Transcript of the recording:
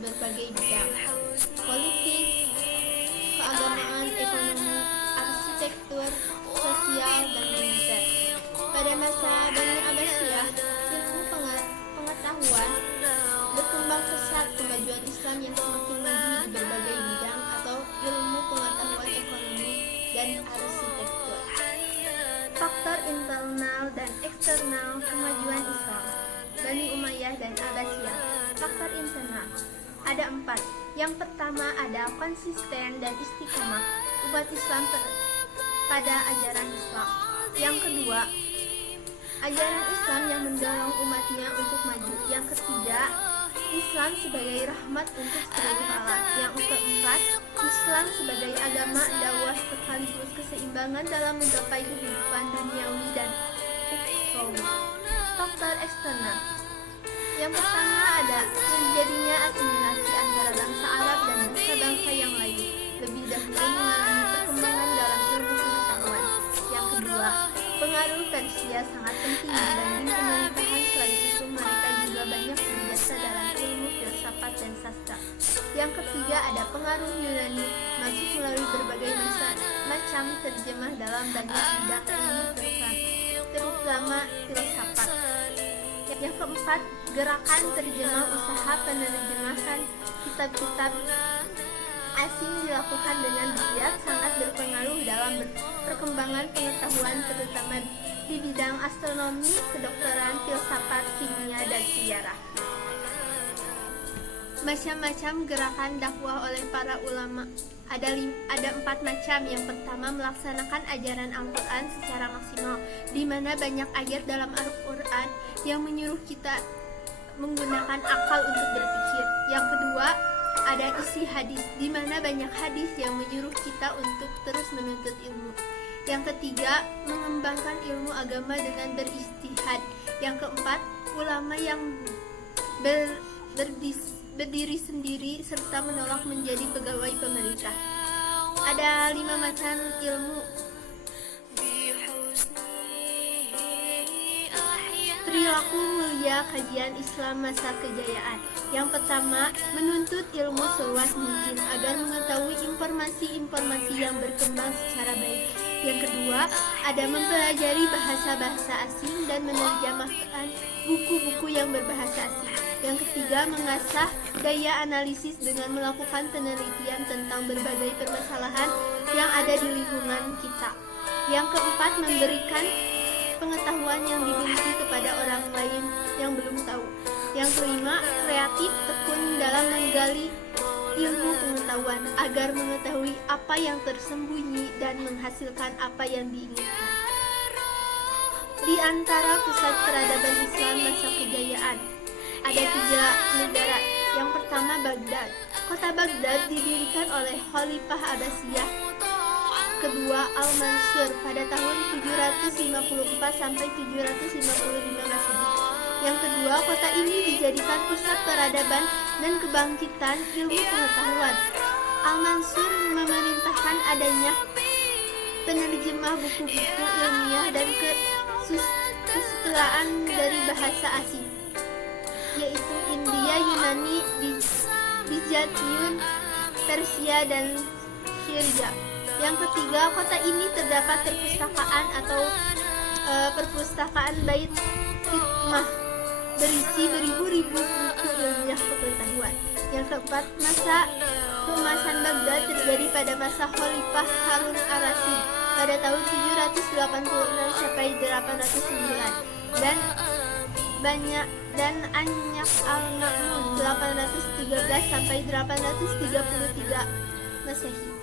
berbagai bidang: politik, keagamaan, ekonomi, arsitektur, sosial, dan militer. Pada masa Bani Abbasiyah, ilmu pengetahuan berkembang pesat. Kemajuan Islam yang semakin maju di berbagai bidang atau ilmu pengetahuan ekonomi dan arsitektur. Faktor internal dan eksternal kemajuan Islam, Bani Umayyah dan Abbasiyah. Faktor internal ada 4. Yang pertama ada konsisten dan istiqomah umat Islam pada ajaran Islam. Yang kedua, ajaran Islam yang mendorong umatnya untuk maju. Yang ketiga, Islam sebagai rahmat untuk seluruh alam. Yang keempat, Islam sebagai agama dakwah sekaligus keseimbangan dalam menggapai kehidupan duniawi dan ukhrawi. Faktor eksternal. Yang pertama ada terjadinya asimilasi antara bangsa Arab dan bangsa-bangsa yang lain, lebih dahulu mengalami perkembangan dalam ilmu pengetahuan. Yang kedua, pengaruh Persia sangat penting dibanding pemerintahan. Selain itu, mereka juga banyak berjasa dalam ilmu filsafat dan sastra. Yang ketiga ada pengaruh Yunani masuk melalui berbagai macam terjemah dalam banyak bidang ilmu terutama filsafat. Yang keempat, gerakan terjemah usaha penerjemahan kitab-kitab asing dilakukan dengan giat sangat berpengaruh dalam perkembangan pengetahuan terutama di bidang astronomi, kedokteran, filsafat, kimia, dan sejarah. Macam-macam gerakan dakwah oleh para ulama ada 4 macam. Yang pertama, melaksanakan ajaran Al-Quran secara maksimal, di mana banyak ayat dalam Al-Quran yang menyuruh kita menggunakan akal untuk berpikir. Yang kedua, ada isi hadis, di mana banyak hadis yang menyuruh kita untuk terus menuntut ilmu. Yang ketiga, mengembangkan ilmu agama dengan beristihad. Yang keempat, ulama yang berdiri sendiri serta menolak menjadi pegawai pemerintah. Ada 5 macam ilmu. Perilaku mulia kajian Islam masa kejayaan. Yang pertama, menuntut ilmu seluas mungkin agar mengetahui informasi-informasi yang berkembang secara baik. Yang kedua, ada mempelajari bahasa-bahasa asing dan menerjemahkan buku-buku yang berbahasa asing. Yang ketiga, mengasah daya analisis dengan melakukan penelitian tentang berbagai permasalahan yang ada di lingkungan kita. Yang keempat, memberikan pengetahuan yang dimiliki kepada orang lain yang belum tahu. Yang kelima, kreatif, tekun dalam menggali ilmu pengetahuan agar mengetahui apa yang tersembunyi dan menghasilkan apa yang diinginkan. Di antara pusat peradaban Islam masa kejayaan ada 3 negara. Yang pertama, Baghdad. Kota Baghdad didirikan oleh Khalifah Abbasiyah kedua Al-Mansur pada tahun 754 sampai 755 Masehi. Yang kedua, kota ini dijadikan pusat peradaban dan kebangkitan ilmu pengetahuan. Al-Mansur memerintahkan adanya penerjemah buku-buku ilmiah dan kesusilaan dari bahasa asing, yaitu India, Yunani, Byzantium, Persia, dan Syria. Yang ketiga, kota ini terdapat perpustakaan atau perpustakaan Bait Hikmah berisi beribu-ribu buku ilmiah pengetahuan. Yang keempat, masa keemasan Baghdad terjadi pada masa Khalifah Harun ar-Rasyid pada tahun 786 sampai 809 dan Anyak al-Ma'mun 813 sampai 833 Masehi.